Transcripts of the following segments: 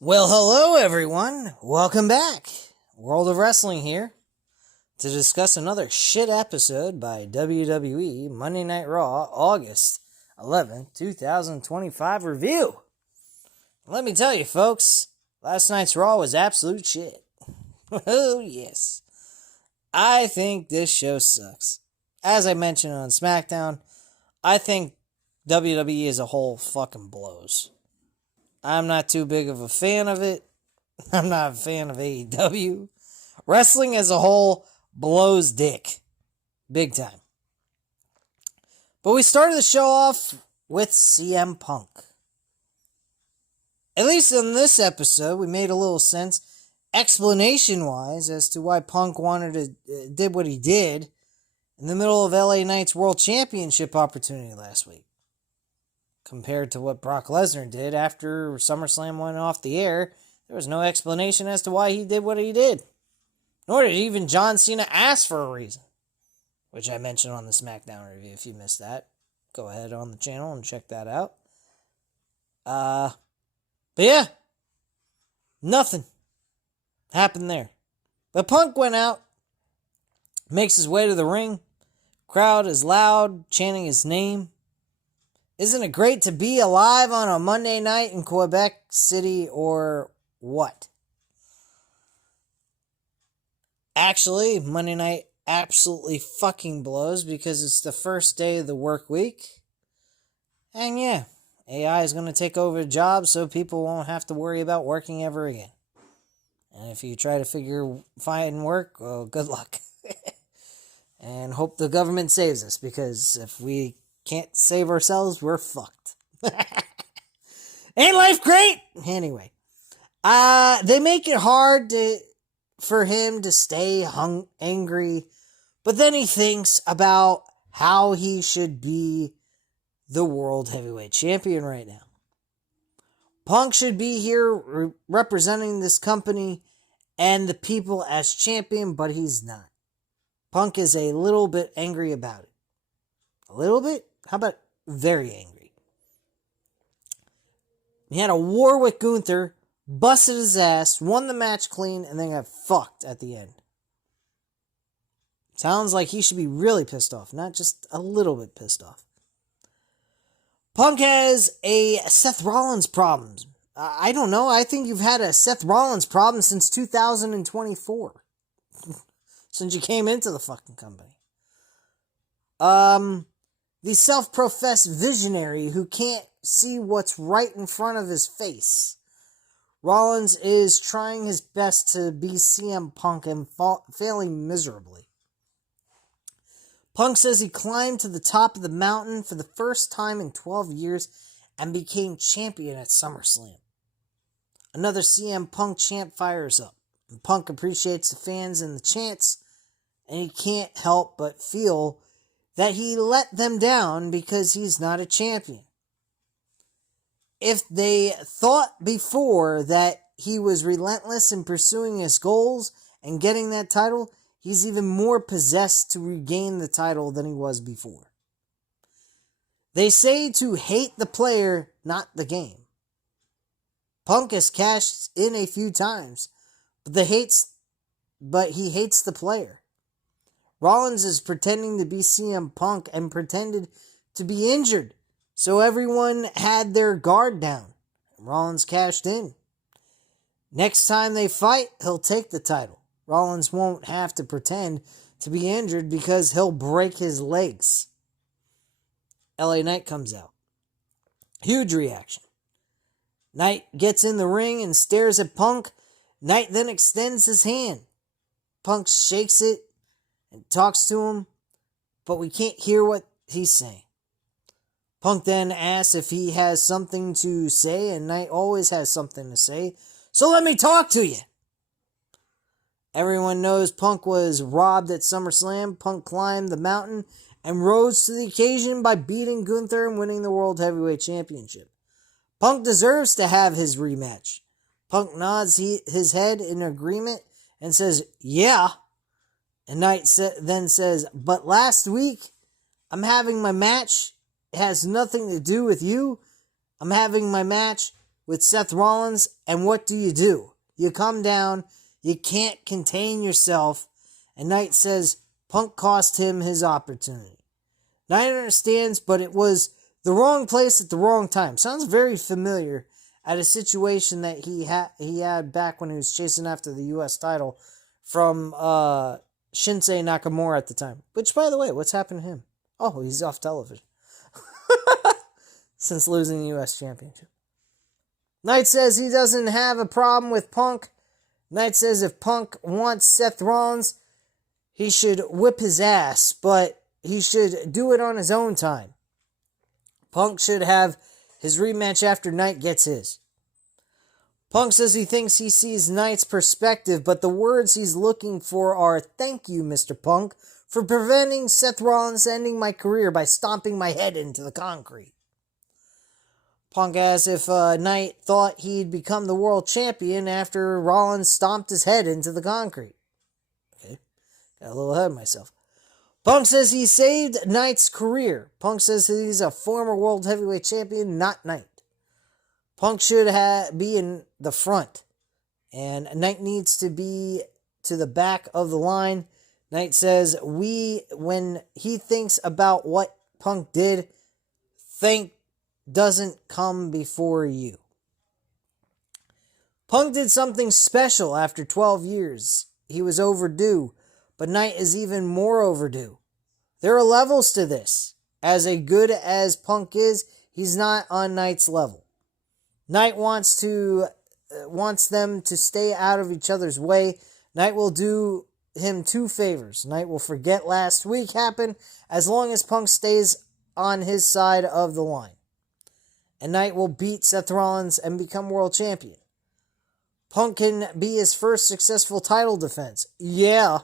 Well, hello everyone. Welcome back. World of Wrestling here to discuss another shit episode by WWE Monday Night Raw, August 11th, 2025 review. Let me tell you, folks, last night's Raw was absolute shit. Oh, yes. I think this show sucks. As I mentioned on SmackDown, I think WWE as a whole fucking blows. I'm not too big of a fan of it. I'm not a fan of AEW. Wrestling as a whole blows dick. Big time. But we started the show off with CM Punk. At least in this episode, we made a little sense, explanation-wise, as to why Punk did what he did in the middle of LA Knight's World Championship opportunity last week. Compared to what Brock Lesnar did after SummerSlam went off the air, there was no explanation as to why he did what he did. Nor did even John Cena ask for a reason, which I mentioned on the SmackDown review. If you missed that, go ahead on the channel and check that out. But yeah, nothing happened there. But Punk went out, makes his way to the ring. Crowd is loud, chanting his name. Isn't it great to be alive on a Monday night in Quebec City or what? Actually, Monday night absolutely fucking blows because it's the first day of the work week. And yeah, AI is going to take over jobs so people won't have to worry about working ever again. And if you try to find work, well, good luck. And hope the government saves us, because if we can't save ourselves, we're fucked. Ain't life great? Anyway, they make it hard for him to stay angry, but then he thinks about how he should be the World Heavyweight Champion right now. Punk should be here representing this company and the people as champion, but he's not. Punk is a little bit angry about it. A little bit? How about very angry? He had a war with Gunther, busted his ass, won the match clean, and then got fucked at the end. Sounds like he should be really pissed off, not just a little bit pissed off. Punk has a Seth Rollins problem. I don't know. I think you've had a Seth Rollins problem since 2024. Since you came into the fucking company. The self-professed visionary who can't see what's right in front of his face. Rollins is trying his best to be CM Punk and failing miserably. Punk says he climbed to the top of the mountain for the first time in 12 years and became champion at SummerSlam. Another CM Punk chant fires up. And Punk appreciates the fans and the chants, and he can't help but feel that he let them down because he's not a champion. If they thought before that he was relentless in pursuing his goals and getting that title, he's even more possessed to regain the title than he was before. They say to hate the player, not the game. Punk has cashed in a few times, but he hates the player. Rollins is pretending to be CM Punk and pretended to be injured, so everyone had their guard down. Rollins cashed in. Next time they fight, he'll take the title. Rollins won't have to pretend to be injured because he'll break his legs. LA Knight comes out. Huge reaction. Knight gets in the ring and stares at Punk. Knight then extends his hand. Punk shakes it and talks to him, but we can't hear what he's saying. Punk then asks if he has something to say, and Knight always has something to say, so let me talk to you. Everyone knows Punk was robbed at SummerSlam. Punk climbed the mountain and rose to the occasion by beating Gunther and winning the World Heavyweight Championship. Punk deserves to have his rematch. Punk nods his head in agreement and says, yeah. And Knight then says, but last week, I'm having my match. It has nothing to do with you. I'm having my match with Seth Rollins, and what do? You come down, you can't contain yourself, and Knight says Punk cost him his opportunity. Knight understands, but it was the wrong place at the wrong time. Sounds very familiar at a situation that he had back when he was chasing after the U.S. title from Shinsuke Nakamura at the time. Which, by the way, what's happened to him? Oh, he's off television. Since losing the U.S. Championship. Knight says he doesn't have a problem with Punk. Knight says if Punk wants Seth Rollins, he should whip his ass, but he should do it on his own time. Punk should have his rematch after Knight gets his. Punk says he thinks he sees Knight's perspective, but the words he's looking for are, "Thank you, Mr. Punk, for preventing Seth Rollins ending my career by stomping my head into the concrete." Punk asks if Knight thought he'd become the world champion after Rollins stomped his head into the concrete. Okay, got a little ahead of myself. Punk says he saved Knight's career. Punk says he's a former world heavyweight champion, not Knight. Punk should be in the front, and Knight needs to be to the back of the line. Knight says when he thinks about what Punk did, think doesn't come before you. Punk did something special after 12 years. He was overdue, but Knight is even more overdue. There are levels to this. As good as Punk is, he's not on Knight's level. Knight wants them to stay out of each other's way. Knight will do him two favors. Knight will forget last week happened as long as Punk stays on his side of the line. And Knight will beat Seth Rollins and become world champion. Punk can be his first successful title defense. Yeah.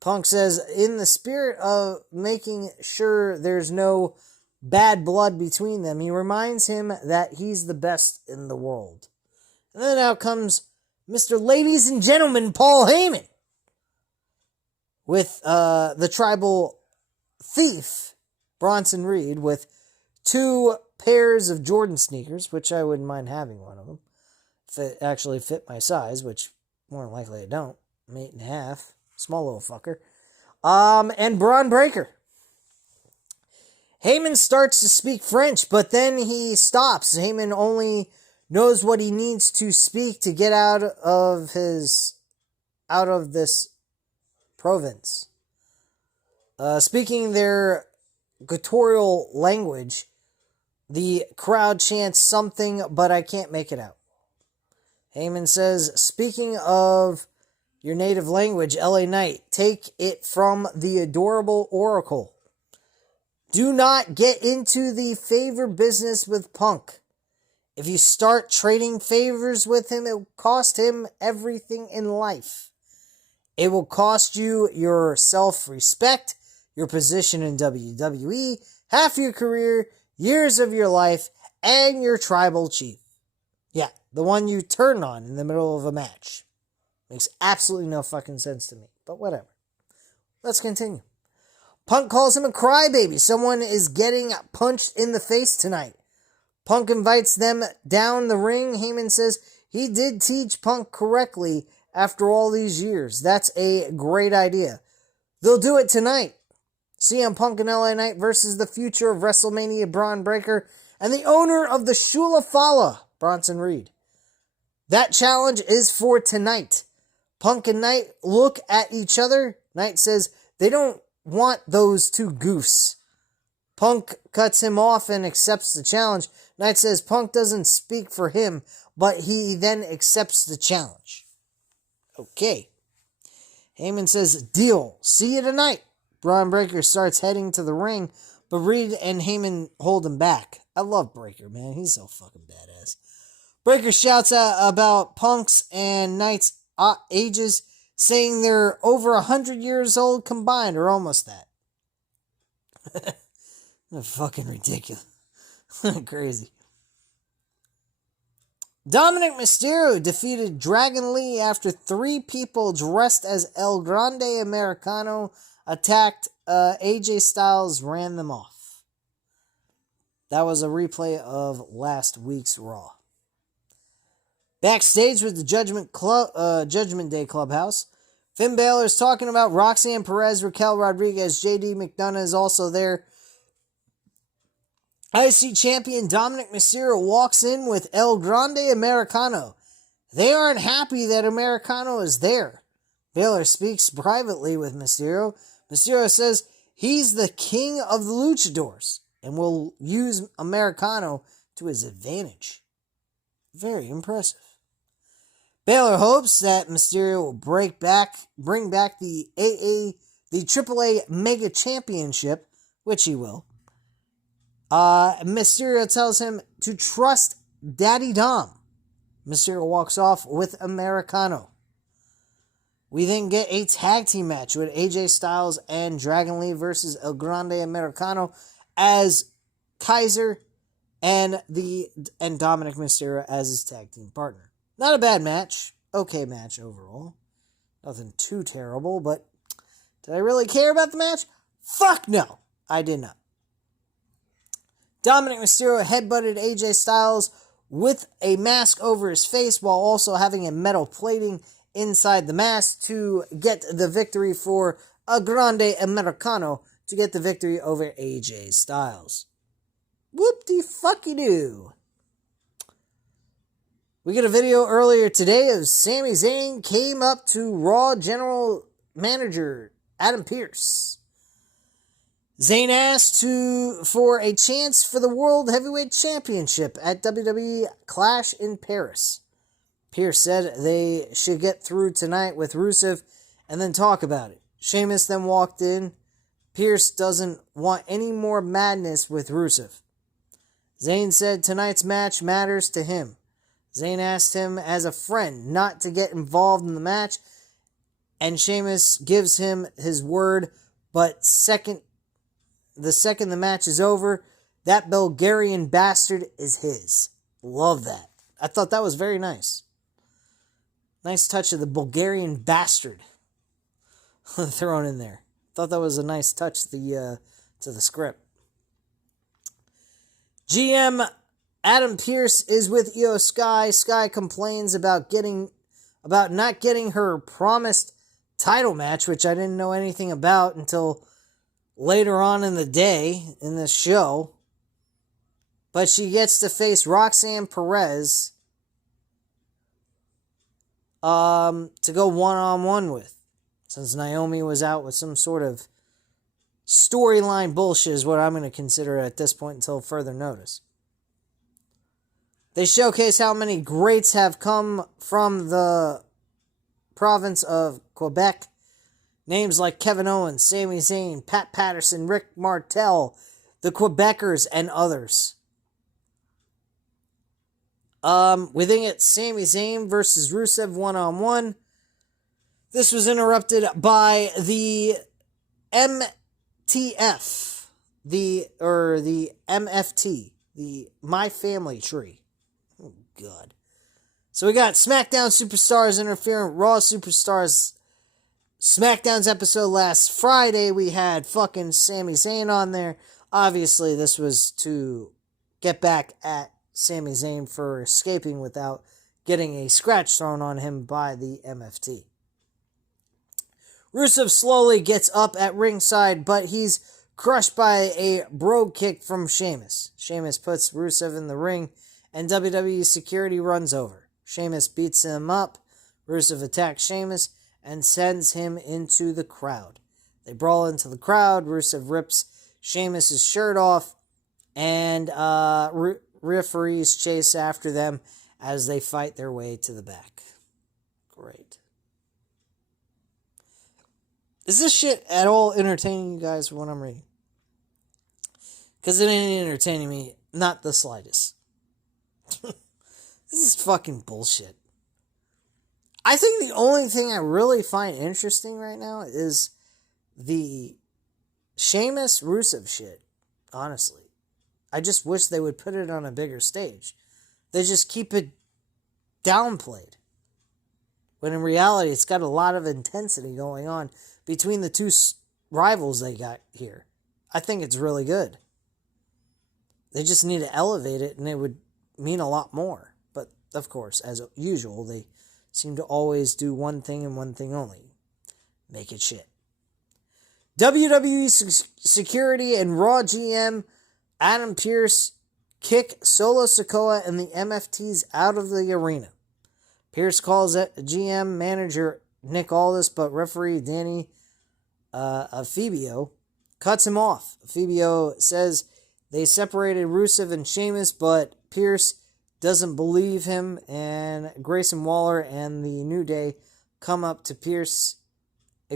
Punk says, in the spirit of making sure there's no bad blood between them, he reminds him that he's the best in the world. And then out comes Mr. Ladies and Gentlemen Paul Heyman with the tribal thief Bronson Reed with 2 pairs of Jordan sneakers, which I wouldn't mind having one of them if it actually fit my size, which more than likely it don't. I'm 8.5. Small little fucker. And Braun Breaker. Heyman starts to speak French, but then he stops. Heyman only knows what he needs to speak to get out of this province. Speaking their guttural language, the crowd chants something, but I can't make it out. Heyman says, speaking of your native language, LA Knight, take it from the adorable Oracle. Do not get into the favor business with Punk. If you start trading favors with him, it will cost him everything in life. It will cost you your self-respect, your position in WWE, half your career, years of your life, and your tribal chief. Yeah, the one you turn on in the middle of a match. Makes absolutely no fucking sense to me, but whatever. Let's continue. Punk calls him a crybaby. Someone is getting punched in the face tonight. Punk invites them down the ring. Heyman says he did teach Punk correctly after all these years. That's a great idea. They'll do it tonight. CM Punk and LA Knight versus the future of WrestleMania, Braun Breaker, and the owner of the Shula Fala, Bronson Reed. That challenge is for tonight. Punk and Knight look at each other. Knight says they don't want those 2 goofs. Punk cuts him off and accepts the challenge. Knight says Punk doesn't speak for him, but he then accepts the challenge. Okay. Heyman says, deal. See you tonight. Braun Breaker starts heading to the ring, but Reed and Heyman hold him back. I love Breaker, man. He's so fucking badass. Breaker shouts out about Punk's and Knight's ages, saying they're over 100 years old combined, or almost that. They're fucking ridiculous. Crazy. Dominic Mysterio defeated Dragon Lee after 3 people dressed as El Grande Americano attacked AJ Styles, ran them off. That was a replay of last week's Raw. Backstage with the Judgment Day Clubhouse, Finn Balor is talking about Roxanne Perez, Raquel Rodriguez, JD McDonough is also there. IC champion Dominic Mysterio walks in with El Grande Americano. They aren't happy that Americano is there. Balor speaks privately with Mysterio. Mysterio says he's the king of the luchadors and will use Americano to his advantage. Very impressive. Balor hopes that Mysterio will bring back the AAA Mega Championship, which he will. Mysterio tells him to trust Daddy Dom. Mysterio walks off with Americano. We then get a tag team match with AJ Styles and Dragon Lee versus El Grande Americano as Kaiser and Dominic Mysterio as his tag team partner. Not a bad match. Okay match overall. Nothing too terrible, but did I really care about the match? Fuck no, I did not. Dominic Mysterio headbutted AJ Styles with a mask over his face while also having a metal plating inside the mask to get the victory for El Grande Americano to get the victory over AJ Styles. Whoop-de-fucky-doo. We get a video earlier today of Sami Zayn came up to Raw General Manager Adam Pearce. Zayn asked for a chance for the World Heavyweight Championship at WWE Clash in Paris. Pearce said they should get through tonight with Rusev and then talk about it. Sheamus then walked in. Pearce doesn't want any more madness with Rusev. Zayn said tonight's match matters to him. Zayn asked him as a friend not to get involved in the match, and Sheamus gives him his word, but the second the match is over, that Bulgarian bastard is his. Love that. I thought that was very nice. Nice touch of the Bulgarian bastard thrown in there. Thought that was a nice touch to the script. GM Adam Pearce is with Io Sky. Sky complains about not getting her promised title match, which I didn't know anything about until later on in the day in this show. But she gets to face Roxanne Perez to go one-on-one with, since Naomi was out with some sort of storyline bullshit is what I'm going to consider at this point until further notice. They showcase how many greats have come from the province of Quebec. Names like Kevin Owens, Sami Zayn, Pat Patterson, Rick Martel, the Quebecers, and others. We then get Sami Zayn versus Rusev one-on-one. This was interrupted by the MTF, the MFT, the My Family Tree. Oh, God. So we got SmackDown Superstars interfering with Raw Superstars. SmackDown's episode last Friday, we had fucking Sami Zayn on there. Obviously, this was to get back at Sami Zayn for escaping without getting a scratch thrown on him by the MFT. Rusev slowly gets up at ringside, but he's crushed by a brogue kick from Sheamus. Sheamus puts Rusev in the ring, and WWE security runs over. Sheamus beats him up. Rusev attacks Sheamus and sends him into the crowd. They brawl into the crowd. Rusev rips Sheamus' shirt off, and referees chase after them as they fight their way to the back. Great. Is this shit at all entertaining you guys for what I'm reading? Because it ain't entertaining me, not the slightest. This is fucking bullshit. I think the only thing I really find interesting right now is the Sheamus Rusev shit, honestly. I just wish they would put it on a bigger stage. They just keep it downplayed. When in reality, it's got a lot of intensity going on between the two rivals they got here. I think it's really good. They just need to elevate it, and it would mean a lot more. But of course, as usual, they seem to always do one thing and one thing only. Make it shit. WWE Security and Raw GM Adam Pearce kick Solo Sikoa and the MFTs out of the arena. Pearce calls it GM manager Nick Aldis, but referee Danny Fabio cuts him off. Fabio says they separated Rusev and Sheamus, but Pearce doesn't believe him, and Grayson Waller and the New Day come up to Pearce.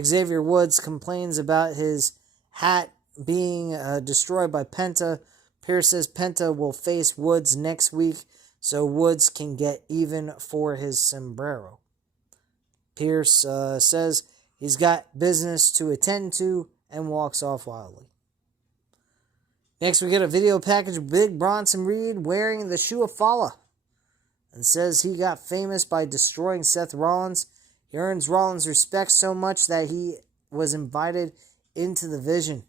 Xavier Woods complains about his hat being destroyed by Penta. Pearce says Penta will face Woods next week so Woods can get even for his sombrero. Pearce says he's got business to attend to and walks off wildly. Next, we get a video package of Big Bronson Reed wearing the Shoe of Fala and says he got famous by destroying Seth Rollins. He earns Rollins' respect so much that he was invited into the Vision.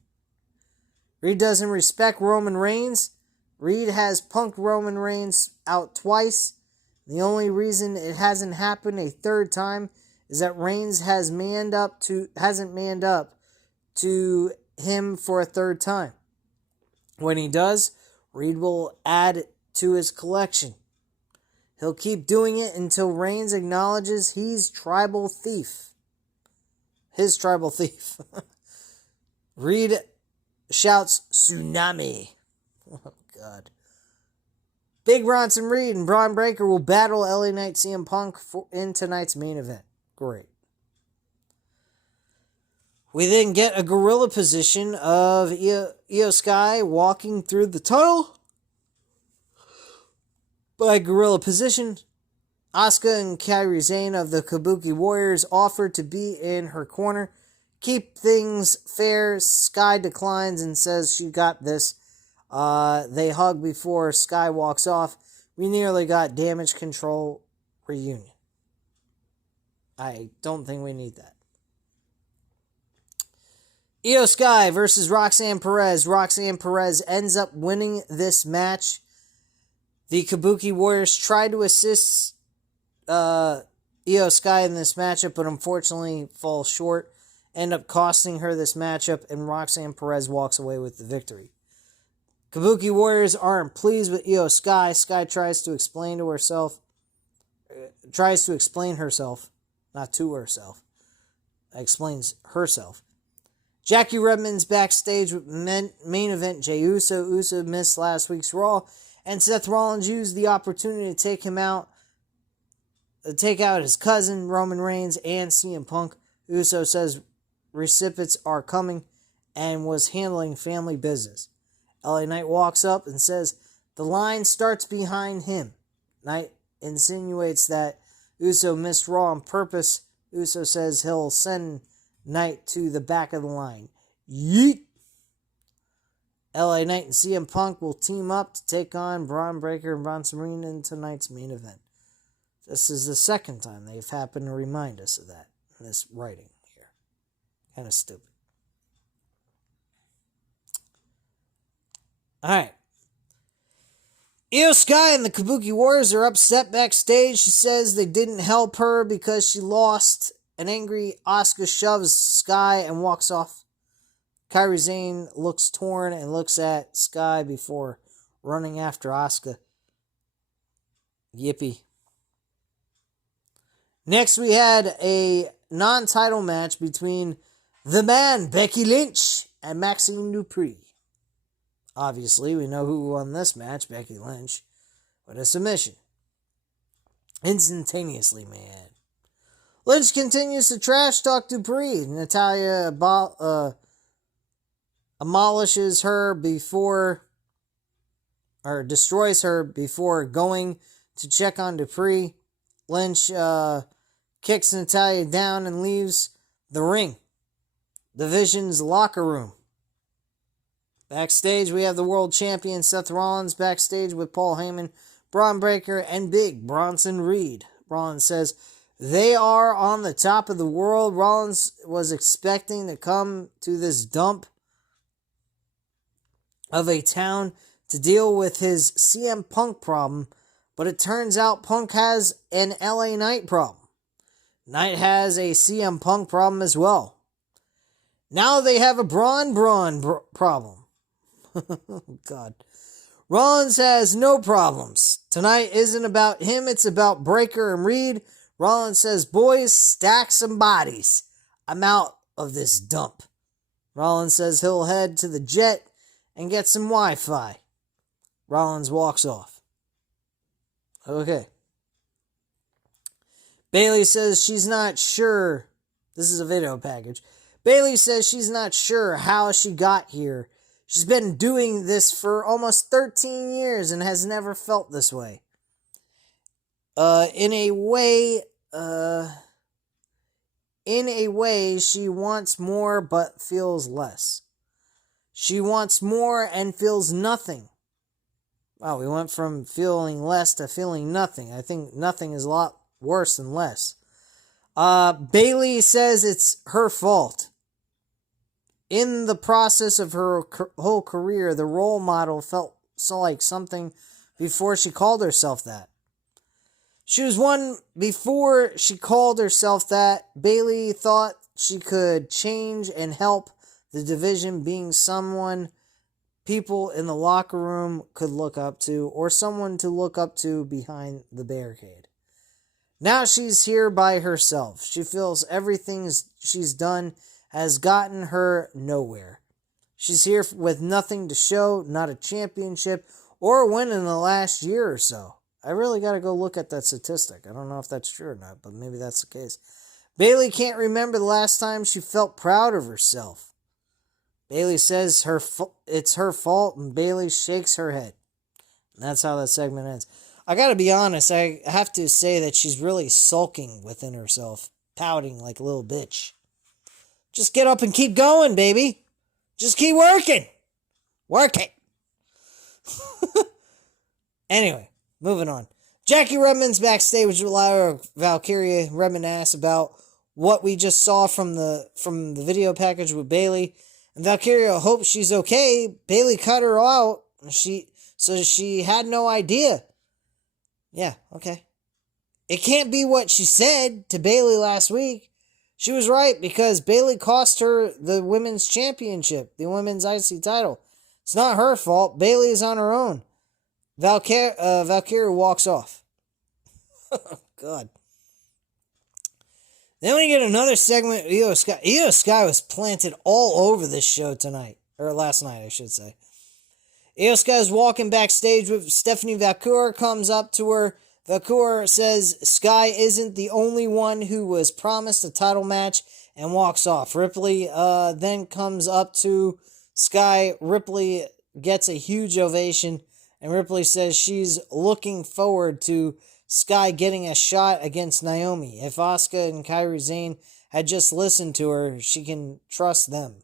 Reed doesn't respect Roman Reigns. Reed has punked Roman Reigns out twice. The only reason it hasn't happened a third time is that Reigns hasn't manned up to him for a third time. When he does, Reed will add it to his collection. He'll keep doing it until Reigns acknowledges he's tribal thief. His tribal thief. Reed shouts, "Tsunami." Oh, God. Big Bronson Reed and Braun Breaker will battle LA Knight CM Punk in tonight's main event. Great. We then get a gorilla position of Io Sky walking through the tunnel. By gorilla position, Asuka and Kairi Sane of the Kabuki Warriors offer to be in her corner. Keep things fair. Sky declines and says she got this. They hug before Sky walks off. We nearly got Damage Control reunion. I don't think we need that. Io Sky versus Roxanne Perez. Roxanne Perez ends up winning this match. The Kabuki Warriors tried to assist Io Sky in this matchup, but unfortunately fall short. End up costing her this matchup, and Roxanne Perez walks away with the victory. Kabuki Warriors aren't pleased with Io Sky. Sky tries to explain herself, not to herself. Explains herself. Jackie Redmond's backstage with main event Jey Uso. Uso missed last week's Raw, and Seth Rollins used the opportunity to take out his cousin Roman Reigns and CM Punk. Uso says recipients are coming and was handling family business. LA Knight walks up and says the line starts behind him. Knight insinuates that Uso missed Raw on purpose. Uso says he'll send Knight to the back of the line. Yeet! LA Knight and CM Punk will team up to take on Braun Breaker and Bronson Reed in tonight's main event. This is the second time they've happened to remind us of that in this writing here. Kind of stupid. Alright. Io Sky and the Kabuki Warriors are upset backstage. She says they didn't help her because she lost. An angry Asuka shoves Sky and walks off. Kairi Sane looks torn and looks at Sky before running after Asuka. Yippee. Next we had a non-title match between the man Becky Lynch and Maxine Dupri. Obviously, we know who won this match, Becky Lynch, with a submission. Instantaneously, man. Lynch continues to trash talk Dupree. Natalia demolishes her before, or destroys her before going to check on Dupree. Lynch kicks Natalia down and leaves the ring. Division's locker room. Backstage, we have the world champion Seth Rollins backstage with Paul Heyman, Braun Breaker, and Big Bronson Reed. Rollins says they are on the top of the world. Rollins was expecting to come to this dump of a town to deal with his CM Punk problem, But it turns out Punk has an LA Knight problem. Knight has a CM Punk problem as well. Now they have a Braun problem. God. Rollins has no problems. Tonight isn't about him, it's about Breakker and Reed. Rollins says, boys, stack some bodies. I'm out of this dump. Rollins says he'll head to the jet and get some Wi-Fi. Rollins walks off. Okay. Bayley says she's not sure. This is a video package. Bayley says she's not sure how she got here. She's been doing this for almost 13 years and has never felt this way. In a way, she wants more but feels less. She wants more and feels nothing. Wow, we went from feeling less to feeling nothing. I think nothing is a lot worse than less. Bayley says it's her fault. In the process of her whole career, the role model felt like something before she called herself that. She was one before she called herself that. Bayley thought she could change and help the division, being someone people in the locker room could look up to, or someone to look up to behind the barricade. Now she's here by herself. She feels everything she's done has gotten her nowhere. She's here with nothing to show, not a championship, or a win in the last year or so. I really got to go look at that statistic. I don't know if that's true or not, but maybe that's the case. Bayley can't remember the last time she felt proud of herself. Bayley says it's her fault, and Bayley shakes her head. And that's how that segment ends. I got to be honest, I have to say that she's really sulking within herself, pouting like a little bitch. Just get up and keep going, baby. Just keep working. Work it. Anyway, moving on. Jackie Redmond's backstage with Lyra Valkyria. Redmond asks about what we just saw from the video package with Bayley. And Valkyria hopes she's okay. Bayley cut her out. So she had no idea. Yeah, okay. It can't be what she said to Bayley last week. She was right, because Bayley cost her the women's championship, the women's IC title. It's not her fault. Bayley is on her own. Valkyria walks off. God. Then we get another segment with Io Sky. Io Sky was planted all over this show tonight. Or last night, I should say. Io Sky is walking backstage with Stephanie Valkyr, comes up to her. Valkyr says Sky isn't the only one who was promised a title match, and walks off. Ripley then comes up to Sky. Ripley gets a huge ovation, and Ripley says she's looking forward to Sky getting a shot against Naomi. If Asuka and Kairi Sane had just listened to her, she can trust them.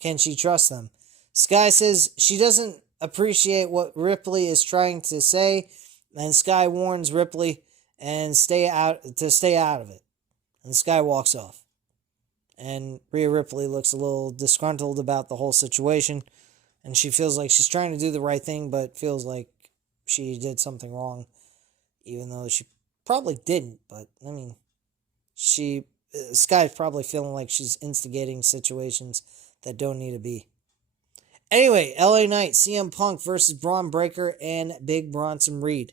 Can she trust them? Sky says she doesn't appreciate what Ripley is trying to say, and Sky warns Ripley to stay out of it. And Sky walks off. And Rhea Ripley looks a little disgruntled about the whole situation, and she feels like she's trying to do the right thing, but feels like she did something wrong, even though she probably didn't. But I mean, Sky's probably feeling like she's instigating situations that don't need to be. Anyway, LA Knight, CM Punk versus Braun Breaker and Big Bronson Reed.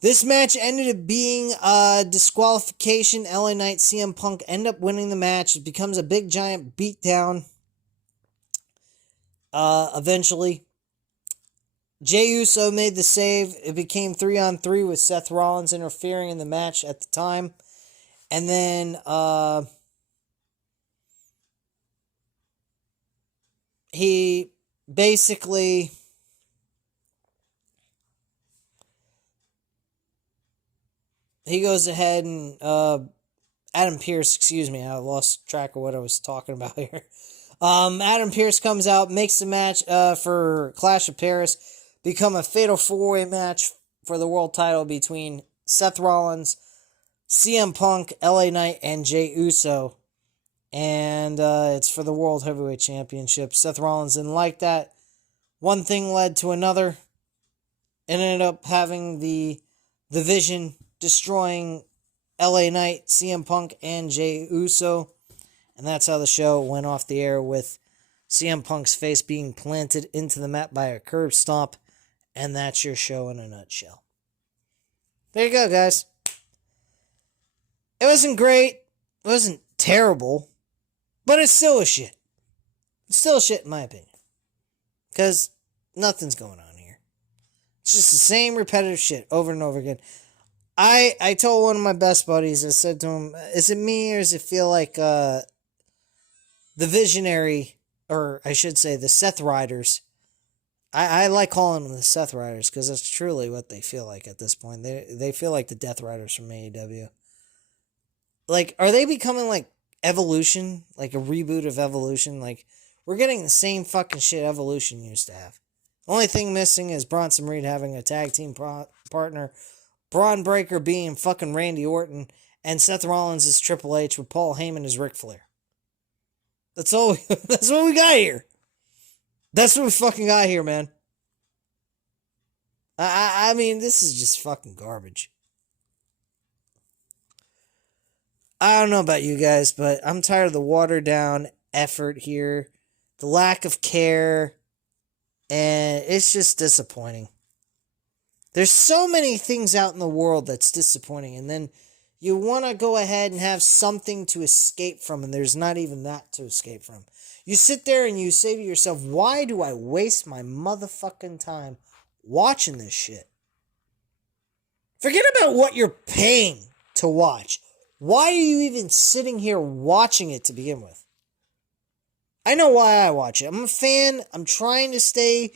This match ended up being a disqualification. LA Knight, CM Punk end up winning the match. It becomes a big giant beatdown. Eventually, Jey Uso made the save. It became 3-on-3 with Seth Rollins interfering in the match at the time. And then he basically goes ahead and Adam Pearce, excuse me, I lost track of what I was talking about here. Adam Pearce comes out, makes the match for Clash of Paris become a fatal four-way match for the world title between Seth Rollins, CM Punk, LA Knight, and Jey Uso. And it's for the World Heavyweight Championship. Seth Rollins didn't like that. One thing led to another. It ended up having the Vision destroying LA Knight, CM Punk, and Jey Uso. And that's how the show went off the air, with CM Punk's face being planted into the mat by a curb stomp. And that's your show in a nutshell. There you go, guys. It wasn't great. It wasn't terrible. But it's still a shit. It's still a shit in my opinion. Because nothing's going on here. It's just the same repetitive shit over and over again. I told one of my best buddies, I said to him, is it me or does it feel like the Visionary, or I should say the Seth Riders, I like calling them the Seth Riders because that's truly what they feel like at this point. They feel like the Death Riders from AEW. Like, are they becoming like Evolution? Like a reboot of Evolution? Like, we're getting the same fucking shit Evolution used to have. The only thing missing is Bronson Reed having a tag team partner, Braun Breaker being fucking Randy Orton, and Seth Rollins is Triple H with Paul Heyman as Ric Flair. That's all. That's what we got here. That's what we fucking got here, man. I mean, this is just fucking garbage. I don't know about you guys, but I'm tired of the watered down effort here, the lack of care, and it's just disappointing. There's so many things out in the world that's disappointing, and then you want to go ahead and have something to escape from, and there's not even that to escape from. You sit there and you say to yourself, why do I waste my motherfucking time watching this shit? Forget about what you're paying to watch. Why are you even sitting here watching it to begin with? I know why I watch it. I'm a fan. I'm trying to stay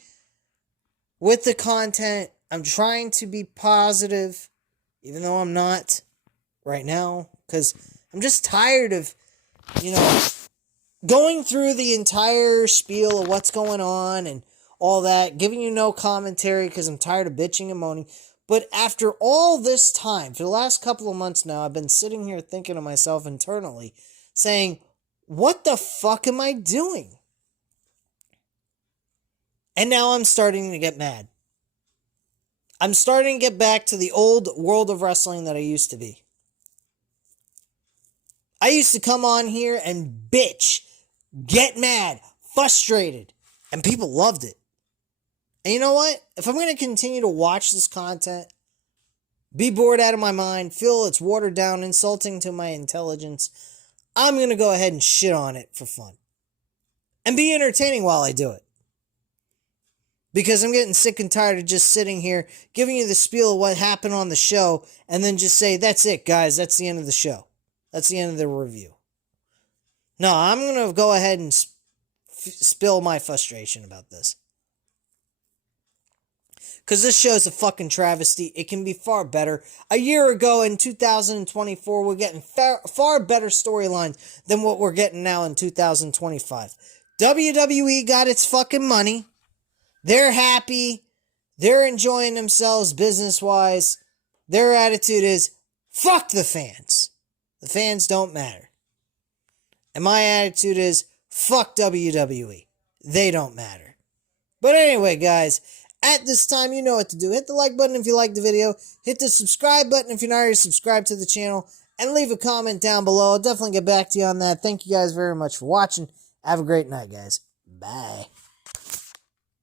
with the content. I'm trying to be positive, even though I'm not right now, because I'm just tired of, going through the entire spiel of what's going on and all that, giving you no commentary because I'm tired of bitching and moaning. But after all this time, for the last couple of months now, I've been sitting here thinking to myself internally, saying, what the fuck am I doing? And now I'm starting to get mad. I'm starting to get back to the old world of wrestling that I used to be. I used to come on here and bitch, get mad, frustrated, and people loved it. And you know what? If I'm going to continue to watch this content, be bored out of my mind, feel it's watered down, insulting to my intelligence, I'm going to go ahead and shit on it for fun. And be entertaining while I do it. Because I'm getting sick and tired of just sitting here, giving you the spiel of what happened on the show, and then just say, that's it, guys, that's the end of the show. That's the end of the review. No, I'm going to go ahead and spill my frustration about this. Because this show is a fucking travesty. It can be far better. A year ago in 2024, we're getting far better storylines than what we're getting now in 2025. WWE got its fucking money. They're happy. They're enjoying themselves business-wise. Their attitude is, fuck the fans. The fans don't matter. And my attitude is, fuck WWE. They don't matter. But anyway, guys, at this time, you know what to do. Hit the like button if you like the video. Hit the subscribe button if you're not already subscribed to the channel. And leave a comment down below. I'll definitely get back to you on that. Thank you guys very much for watching. Have a great night, guys. Bye.